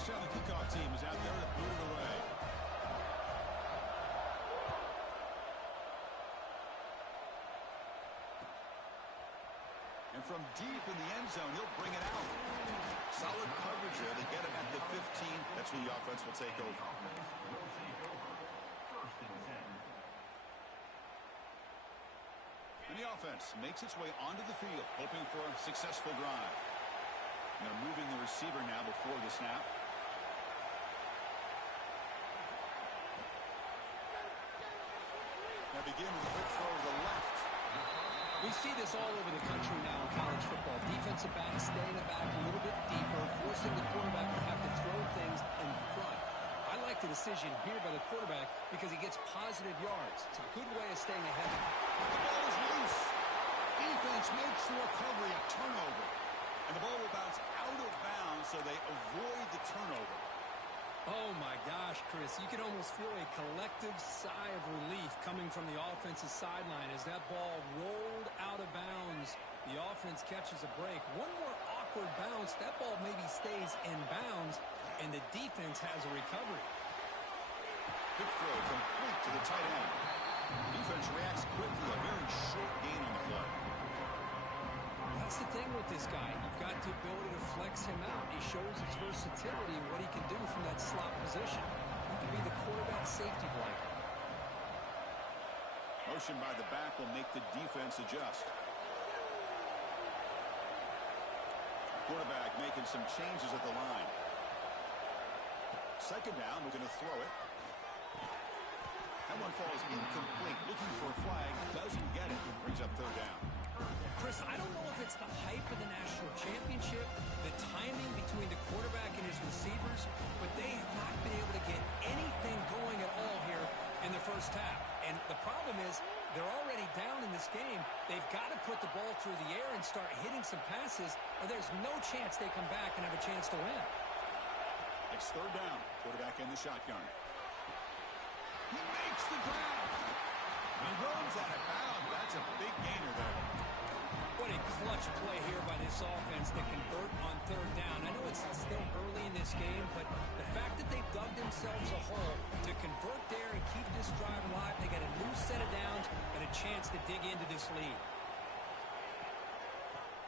So the kickoff team is out there to boot it away. And from deep in the end zone, he'll bring it out. Solid coverage there. They get it at the 15. That's where the offense will take over. And the offense makes its way onto the field, hoping for a successful drive. And they're moving the receiver now before the snap. Now begin with a quick throw to the left. We see this all over the country now in college football. Defensive backs staying back a little bit deeper, forcing the quarterback to have to throw things in front. I like the decision here by the quarterback because he gets positive yards. It's a good way of staying ahead. The ball is loose. Defense makes the recovery a turnover. And the ball will bounce out of bounds, so they avoid the turnover. Oh, my gosh, Chris. You can almost feel a collective sigh of relief coming from the offensive sideline as that ball rolled out of bounds. The offense catches a break. One more awkward bounce. That ball maybe stays in bounds, and the defense has a recovery. Quick throw complete to the tight end. Defense reacts quickly. A very short gain on the play. That's the thing with this guy. You've got the ability to flex him out. He shows his versatility and what he can do from that slot position. He can be the quarterback safety blanket. Motion by the back will make the defense adjust. Quarterback making some changes at the line. Second down, we're going to throw it. That one falls incomplete. Looking for a flag, doesn't get it. Brings up third down. Chris, I don't know if it's the hype of the national championship, the timing between the quarterback and his receivers, but they have not been able to get anything going at all here in the first half. And the problem is they're already down in this game. They've got to put the ball through the air and start hitting some passes, or there's no chance they come back and have a chance to win. It's third down. Quarterback in the shotgun. He makes the grab. He runs out of bounds. That's a big gainer there. What a clutch play here by this offense to convert on third down. I know it's still early in this game, but the fact that they've dug themselves a hole to convert there and keep this drive alive, they got a new set of downs and a chance to dig into this lead.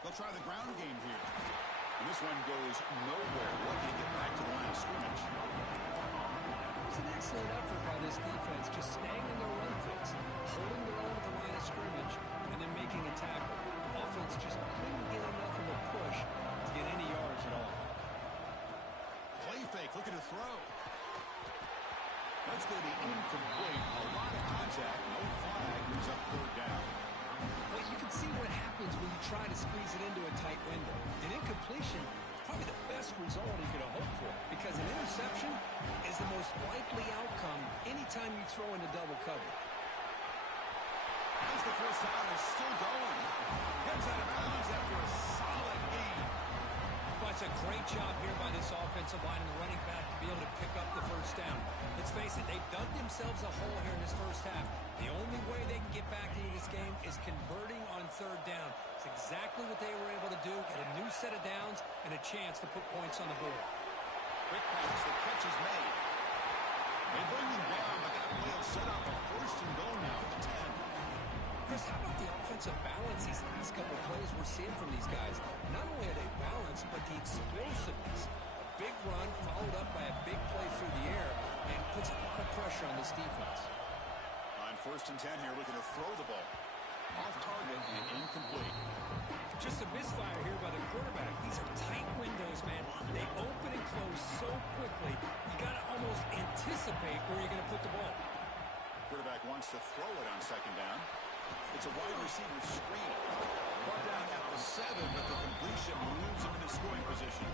They'll try the ground game here. And this one goes nowhere. Lucky to get back to the line of scrimmage. It was an excellent effort by this defense, just staying in their run fits, holding their own at the line of scrimmage, and then making a tackle. Offense just couldn't get enough of a push to get any yards at all. Play fake, looking to throw. That's going to be incomplete. A lot of contact, no flag, brings up third down. Well, you can see what happens when you try to squeeze it into a tight window. An incompletion is probably the best result you could have hoped for because an interception is the most likely outcome anytime you throw into double cover. As the first down is still going. Gets out of bounds after a solid gain. Well, it's a great job here by this offensive line and the running back to be able to pick up the first down. Let's face it, they've dug themselves a hole here in this first half. The only way they can get back into this game is converting on third down. It's exactly what they were able to do, get a new set of downs and a chance to put points on the board. Quick pass, the catch is made. They bring him down, but that play will set up a first and goal now at the 10. Chris, how about the offensive balance these last couple of plays we're seeing from these guys? Not only are they balanced, but the explosiveness. A big run followed up by a big play through the air and puts a lot of pressure on this defense. On first and 10 here, looking to throw the ball. Off target and incomplete. Just a misfire here by the quarterback. These are tight windows, man. They open and close so quickly. You got to almost anticipate where you're going to put the ball. Quarterback wants to throw it on second down. It's a wide receiver screen. Brought down at the 7, but the completion moves him into scoring position.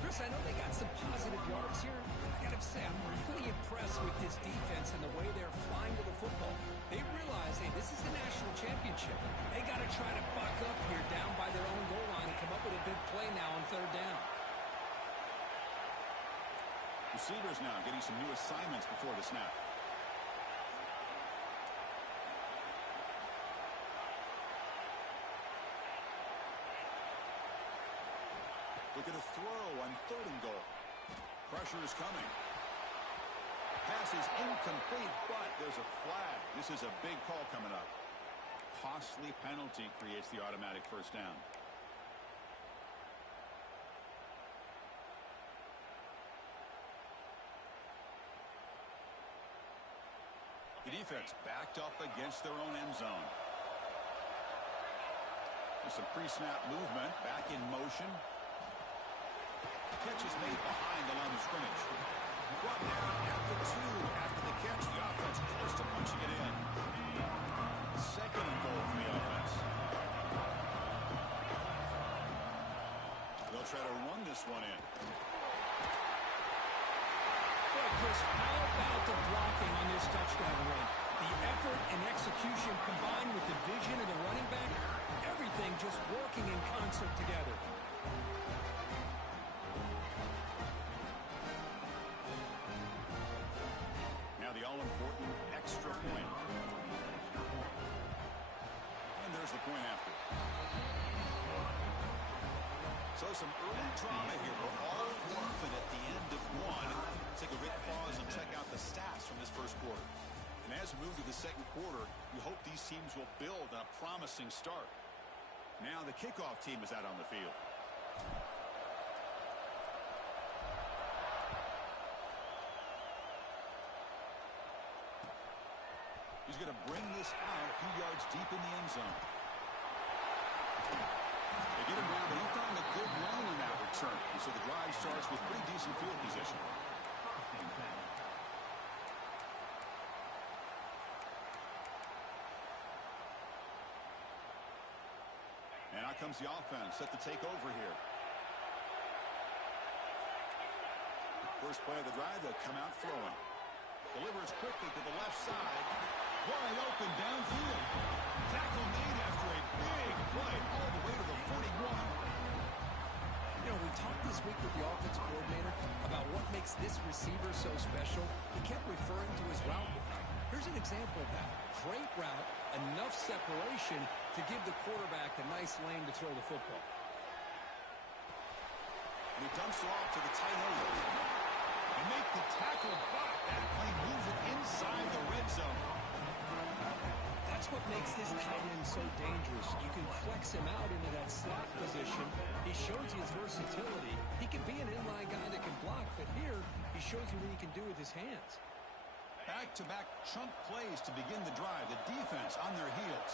Chris, I know they got some positive yards here. I got to say, I'm really impressed with this defense and the way they're flying to the football. They realize, hey, this is the national championship. They got to try to buck up here down by their own goal line and come up with a big play now on third down. Receivers now getting some new assignments before the snap. Looking to throw on 3rd and goal. Pressure is coming. Pass is incomplete, but there's a flag. This is a big call coming up. Costly penalty creates the automatic first down. The defense backed up against their own end zone. There's some pre-snap movement. Back in motion. Catch is made behind the line of scrimmage. Brought down at the 2 after the catch. The offense close to punching it in. 2nd and goal for the offense. They'll try to run this one in. Boy, Chris, how about the blocking on this touchdown run? The effort and execution combined with the vision of the running back, everything just working in concert together. Now the all-important extra point. And there's the point after. So some early drama here. We're all even at the end of one. Let's take a quick pause and check out the stats from this first quarter. And as we move to the second quarter, we hope these teams will build on a promising start. Now the kickoff team is out on the field. He's going to bring this out a few yards deep in the end zone. They get him down, but he found a good run on that return. And so the drive starts with pretty decent field position. And out comes the offense, set to take over here. First play of the drive, they'll come out throwing. Delivers quickly to the left side. Wide open downfield. Tackle made after a big play all the way to the 41. You know, we talked this week with the offense coordinator about what makes this receiver so special. He kept referring to his route. Here's an example of that. Great route, enough separation to give the quarterback a nice lane to throw the football. And he dumps it off to the tight end. They make the tackle, but that play moves it inside the red zone. That's what makes this tight end so dangerous. You can flex him out into that slot position. He shows you his versatility. He can be an inline guy that can block, but here he shows you what he can do with his hands. Back-to-back chunk plays to begin the drive. The defense on their heels.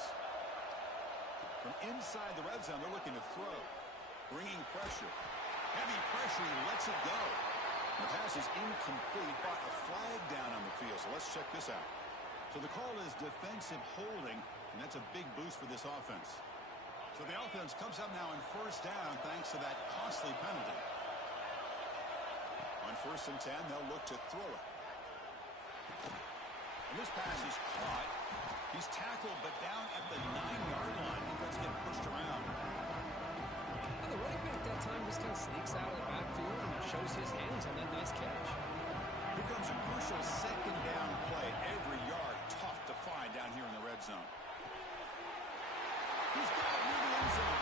From inside the red zone, they're looking to throw. Bringing pressure. Heavy pressure, he lets it go. The pass is incomplete, but a flag down on the field. So let's check this out. So the call is defensive holding, and that's a big boost for this offense. So the offense comes up now in first down thanks to that costly penalty. On 1st and 10, they'll look to throw it. And this pass is caught. He's tackled, but down at the 9-yard line. Defense getting pushed around. And the running back that time just kind of sneaks out of the backfield and shows his hands on that nice catch. Here comes a crucial 2nd down play. Every yard tough to find down here in the red zone. He's got it near the end zone.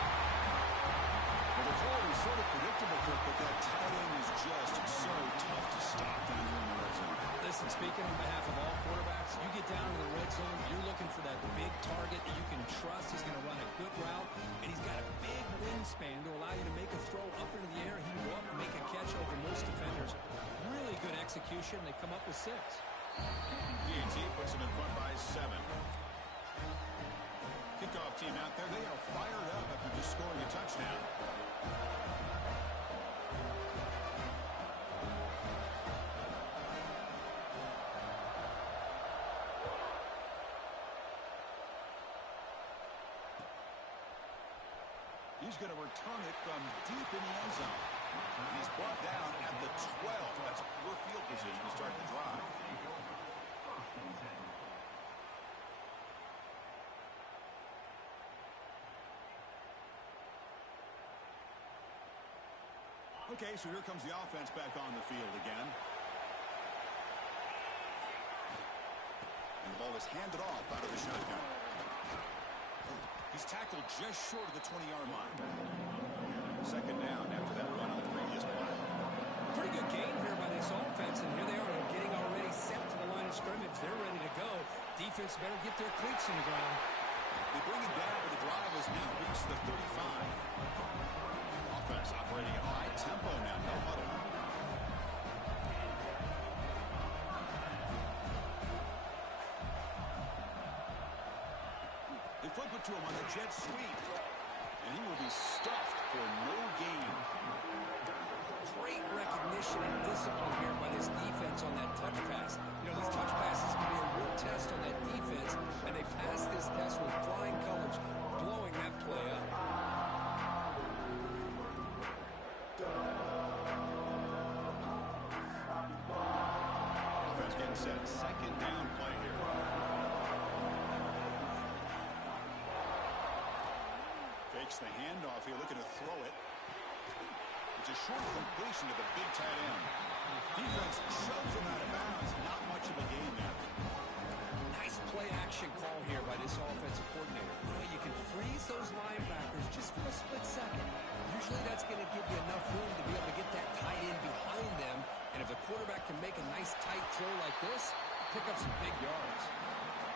Well, the call is sort of predictable, but that tight end is just so tough to stop down here in the red zone. Listen, speaking on behalf of all quarterbacks, you get down to the red zone, you're looking for that big target that you can trust. He's going to run a good route, and he's got a big wingspan to allow you to make a throw up into the air. He can go up and make a catch over most defenders. Really good execution. They come up with 6. PAT puts him in front by 7. Kickoff team out there, they are fired up after just scoring a touchdown. He's going to return it from deep in the end zone. He's brought down at the 12. That's poor field position to start the drive. Okay, so here comes the offense back on the field again. And the ball is handed off out of the shotgun. He's tackled just short of the 20-yard line. Second down after that run on the previous play. Pretty good game here by this offense, and here they are getting already set to the line of scrimmage. They're ready to go. Defense better get their cleats in the ground. They bring it down, but the drive has now reached the 35. Offense operating at high tempo now. No huddle. They flip it to him on the jet sweep. And he will be stuffed for no gain. Great recognition and discipline here by this defense on that touch pass. You know, these touch passes can be a real test on that defense, and they passed this test with flying colors, blowing that play up. Offense getting set. Second down play here. Fakes the handoff here, looking to throw it. It's a short completion to the big tight end. Defense shoves him out of bounds. Not much of a gain there. Nice play-action call here by this offensive coordinator. You know, you can freeze those linebackers just for a split second. Usually that's going to give you enough room to be able to get that tight end behind them. And if the quarterback can make a nice tight throw like this, pick up some big yards.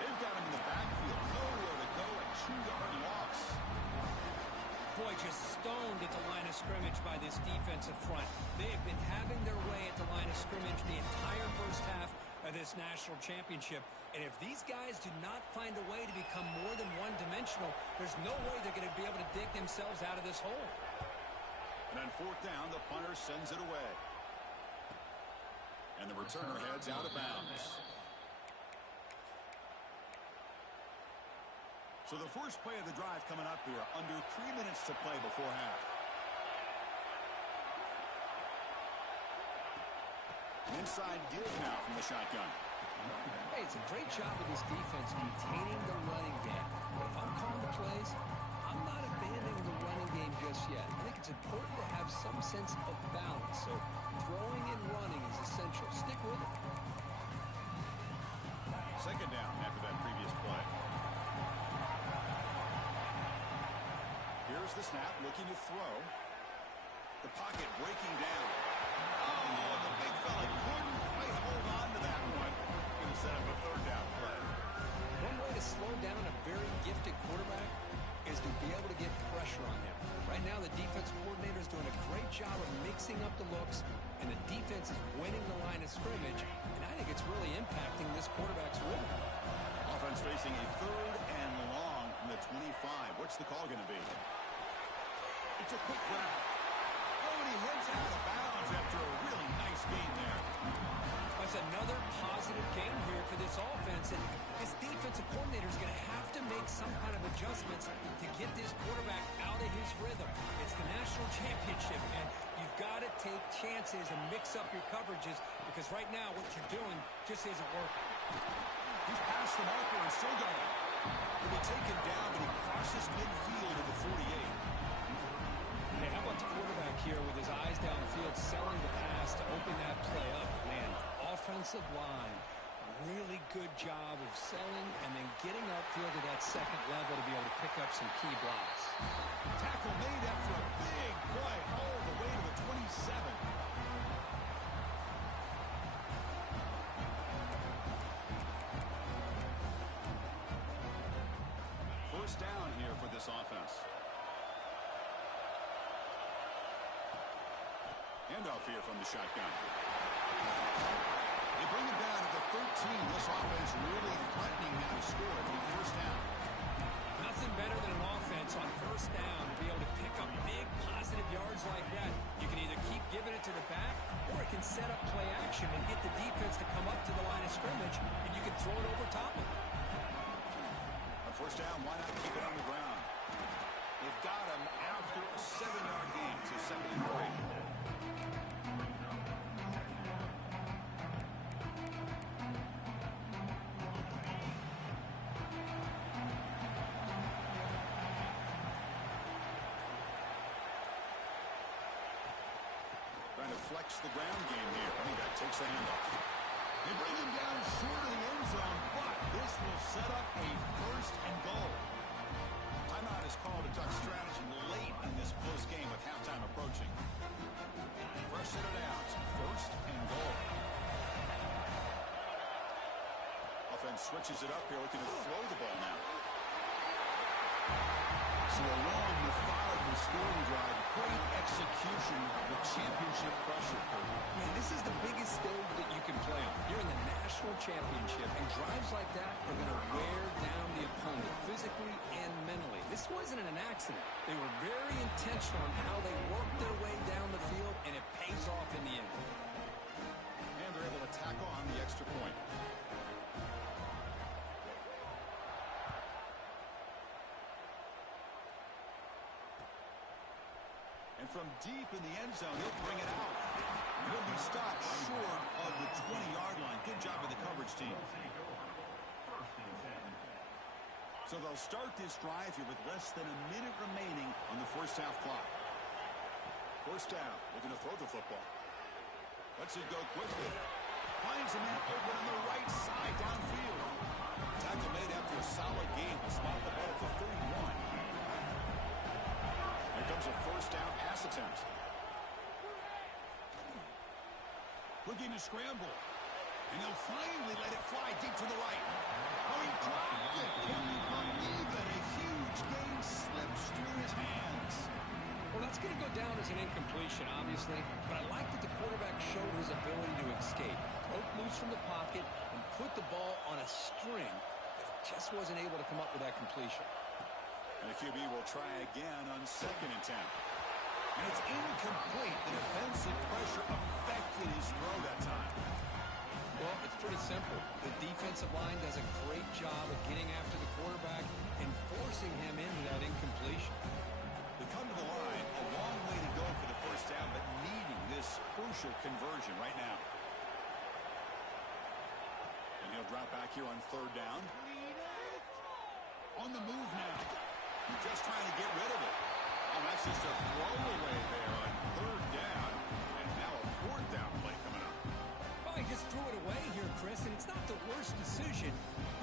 They've got him in the backfield. Nowhere to go. A 2-yard loss. Boy, just stoned at the line of scrimmage by this defensive front. They have been having their way at the line of scrimmage the entire first half of this national championship. And if these guys do not find a way to become more than one-dimensional, there's no way they're going to be able to dig themselves out of this hole. And on fourth down, the punter sends it away. And the returner heads out of bounds. So the first play of the drive coming up here, under 3 minutes to play before half. An inside give now from the shotgun. Hey, it's a great job of this defense containing the running game. But if I'm calling the plays, I'm not abandoning the running game just yet. I think it's important to have some sense of balance. So throwing and running is essential. Stick with it. Second down after that previous play. Here's the snap, looking to throw. The pocket breaking down. Oh, the big fella couldn't quite hold on to that one. Going to set up a third down play. One way to slow down a very gifted quarterback is to be able to get pressure on him. Right now, the defense coordinator is doing a great job of mixing up the looks, and the defense is winning the line of scrimmage, and I think it's really impacting this quarterback's rhythm. Offense facing a third and long from the 25. What's the call going to be? It's a quick grab. Oh, and he heads out of bounds after a really nice gain there. That's another positive game here for this offense, and this defensive coordinator is going to have to make some kind of adjustments to get this quarterback out of his rhythm. It's the national championship, and you've got to take chances and mix up your coverages, because right now what you're doing just isn't working. He's past the marker and still going. He'll be taken down, but he crosses midfield at the 48. Hey, how about the quarterback here with his eyes downfield, selling the pass to open that play up? Man, offensive line, really good job of selling and then getting upfield to that second level to be able to pick up some key blocks. Tackle made after a big play all the way to the 27. First down here for this offense. Handoff here from the shotgun. They bring it down to the 13. This offense really threatening now to score at the first down. Nothing better than an offense on first down to be able to pick up big positive yards like that. You can either keep giving it to the back, or it can set up play action and get the defense to come up to the line of scrimmage, and you can throw it over top of it. On first down, why not keep it on the ground? They've got him after a 7-yard gain, so 7-3. Flex the ground game here. I think that takes the handoff. They bring him down short of the end zone, but this will set up a first and goal. Timeout is called to talk strategy late in this close game with halftime switches it up here, looking to throw the ball now. So a long, methodical scoring drive. Great execution with championship pressure. Man, this is the biggest stage that you can play on. You're in the national championship, and drives like that are going to wear down the opponent physically and mentally. This wasn't an accident. They were very intentional on how they worked their way down the field, and it pays off in the end. And they're able to tackle on the extra point. And from deep in the end zone, he'll bring it out. He'll be stopped short of the 20-yard line. Good job of the coverage team. So they'll start this drive here with less than a minute remaining on the first half clock. First down, looking to throw the football. Lets it go quickly. Finds a man open on the right side downfield. Tackle made after a solid game to spot the ball at the 31. Here comes a first down pass attempt. Looking to scramble. And he'll finally let it fly deep to the right. Oh, he dropped it. Can you believe it? A huge gain slips through his hands. Well, that's going to go down as an incompletion, obviously. But I like that the quarterback showed his ability to escape. Broke loose from the pocket and put the ball on a string. But just wasn't able to come up with that completion. And the QB will try again on 2nd and 10. And it's incomplete. The defensive pressure affected his throw that time. Well, it's pretty simple. The defensive line does a great job of getting after the quarterback and forcing him into that incompletion. They come to the line, a long way to go for the first down, but needing this crucial conversion right now. And he'll drop back here on 3rd down. On the move now. Just trying to get rid of it. Oh, that's just a throwaway there on 3rd down. And now a 4th down play coming up. Well, he just threw it away here, Chris, and it's not the worst decision.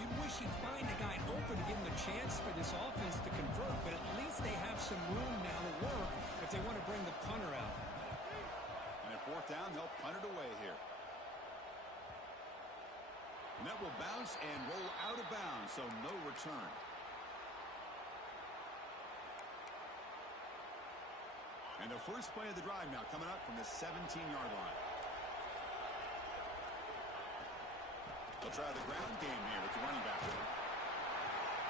You wish he'd find a guy open to give him a chance for this offense to convert, but at least they have some room now to work if they want to bring the punter out. And at 4th down, they'll punt it away here. And that will bounce and roll out of bounds, so no return. And the first play of the drive now coming up from the 17-yard line. They'll try the ground game here with the running back.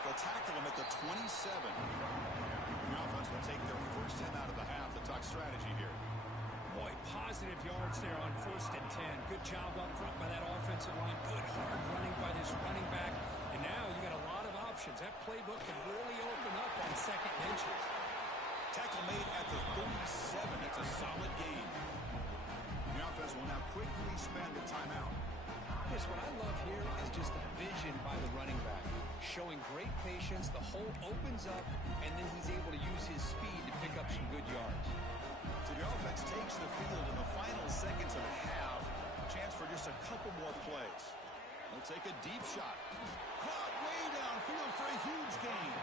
They'll tackle him at the 27. The offense will take their first 10 out of the half. The talk strategy here. Boy, positive yards there on 1st and 10. Good job up front by that offensive line. Good hard running by this running back. And now you got a lot of options. That playbook can really open up on 2nd and inches. Tackle made at the 37. That's a solid gain. The offense will now quickly spend a timeout. Chris, what I love here is just the vision by the running back. Showing great patience. The hole opens up, and then he's able to use his speed to pick up some good yards. So the offense takes the field in the final seconds of the half. Chance for just a couple more plays. They'll take a deep shot. Caught way downfield for a huge gain.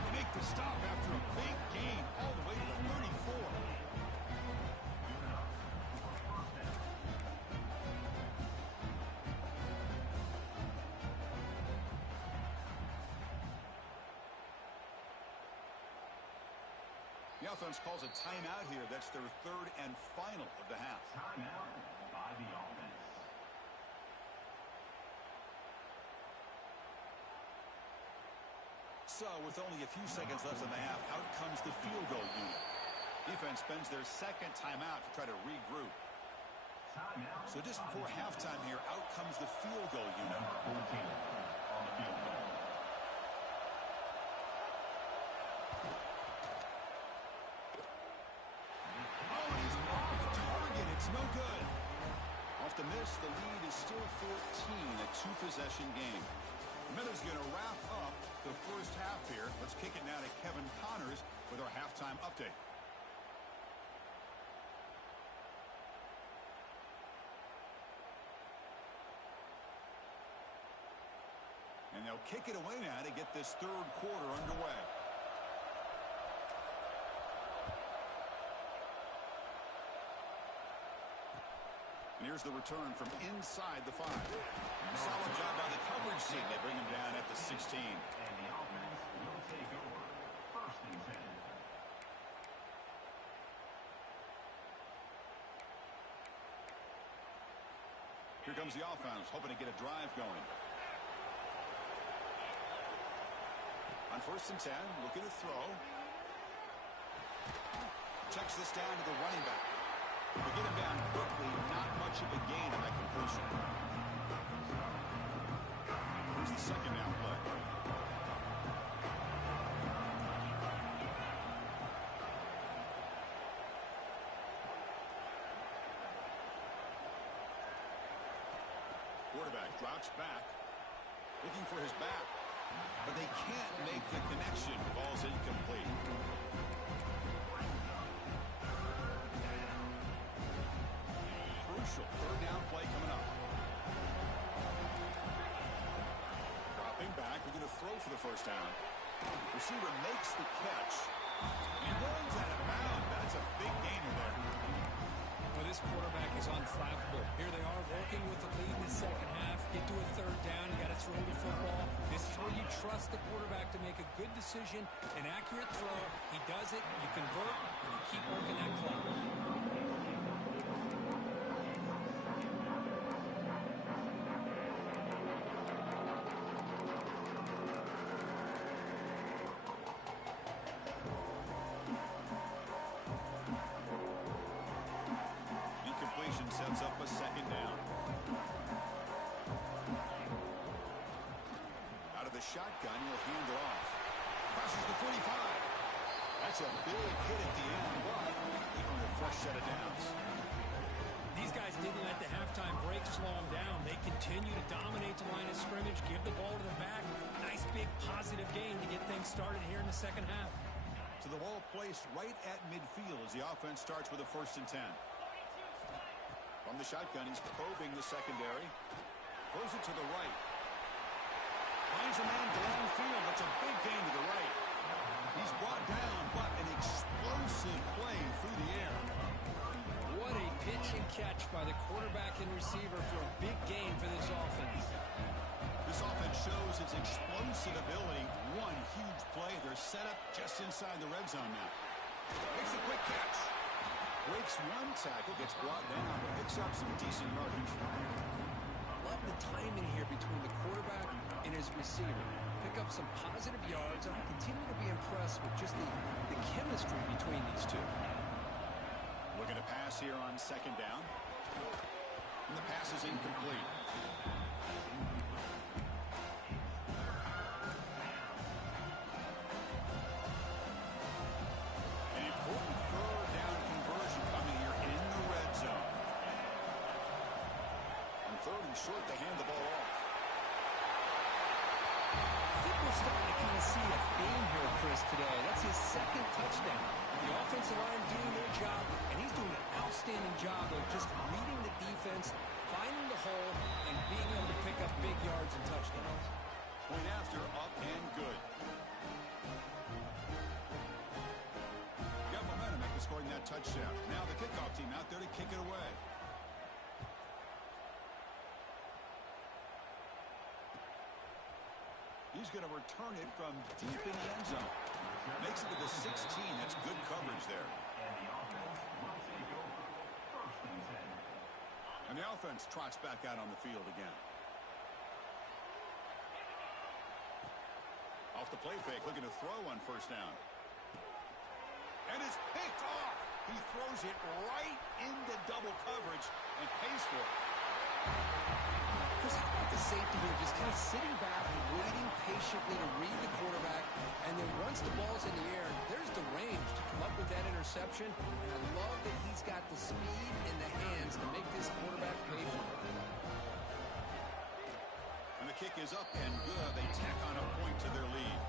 They make the stop after a big gain all the way to the 34. The offense calls a timeout here. That's their 3rd and final of the half. Timeout by the offense. So, with only a few seconds left in the half, out comes the field goal unit. Defense spends their 2nd timeout to try to regroup. Timeout. So just before halftime here, out comes the field goal unit. Number 14 on the field goal. Oh, he's off target. It's no good. Off the miss, the lead is still 14, a 2-possession game. Miller's going to wrap up the first half here. Let's kick it now to Kevin Connors with our halftime update. And they'll kick it away now to get this 3rd quarter underway. And here's the return from inside the 5. Solid job by the coverage team. They bring him down at the 16. And the offense will take over. First and 10. Here comes the offense, hoping to get a drive going. On first and 10, looking to throw. Checks this down to the running back. They get him down quickly, not much of a gain on that completion. Here's the second down play. Quarterback drops back, looking for his back, but they can't make the connection. Ball's incomplete. Crucial third down play coming up. Dropping back, we're going to throw for the first down. Receiver makes the catch and runs out of bounds. That's a big gainer there. Well, this quarterback is unflappable. Here they are working with the lead in the second half. Get to a third down. You got to throw the football. This is where you trust the quarterback to make a good decision, an accurate throw. He does it. You convert, and you keep working that clock. Sets up a second down. Out of the shotgun, he'll hand it off. Crosses the 45. That's a big hit at the end, but they earn a fresh set of downs. These guys didn't let the halftime break slow them down. They continue to dominate the line of scrimmage, give the ball to the back. Nice big positive gain to get things started here in the second half. So the ball placed right at midfield as the offense starts with a first and 10. From the shotgun, he's probing the secondary. Throws it to the right. Finds a man downfield. That's a big gain to the right. He's brought down, but an explosive play through the air. What a pitch and catch by the quarterback and receiver for a big gain for this offense. This offense shows its explosive ability. One huge play. They're set up just inside the red zone now. Makes a quick catch. Breaks one tackle, gets brought down, but picks up some decent yardage. Love the timing here between the quarterback and his receiver. Pick up some positive yards, and I continue to be impressed with just the chemistry between these two. Looking to pass here on second down. And the pass is incomplete. An important third down conversion coming here in the red zone. On third and short, they hand the ball off. I think we're starting to kind of see a theme here, Chris, today. That's his second touchdown. The offensive line doing their job, and he's doing an outstanding job of just reading the defense, finding the hole, and being able to pick up big yards and touchdowns. Point after, up and good. Got momentum after scoring that touchdown. Now the kickoff team out there to kick it away. He's going to return it from deep in the end zone. Makes it to the 16. That's good coverage there. And the offense will take over. First and 10. And the offense trots back out on the field again. Off the play fake, looking to throw on first down. And it's picked off. He throws it right into double coverage and pays for it. Chris, how about the safety here just kind of sitting back and waiting patiently to read the quarterback, and then once the ball's in the air, there's the range to come up with that interception, and I love that he's got the speed and the hands to make this quarterback pay for it. And the kick is up and good. They tack on a point to their lead.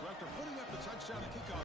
So after putting up the touchdown to kickoff,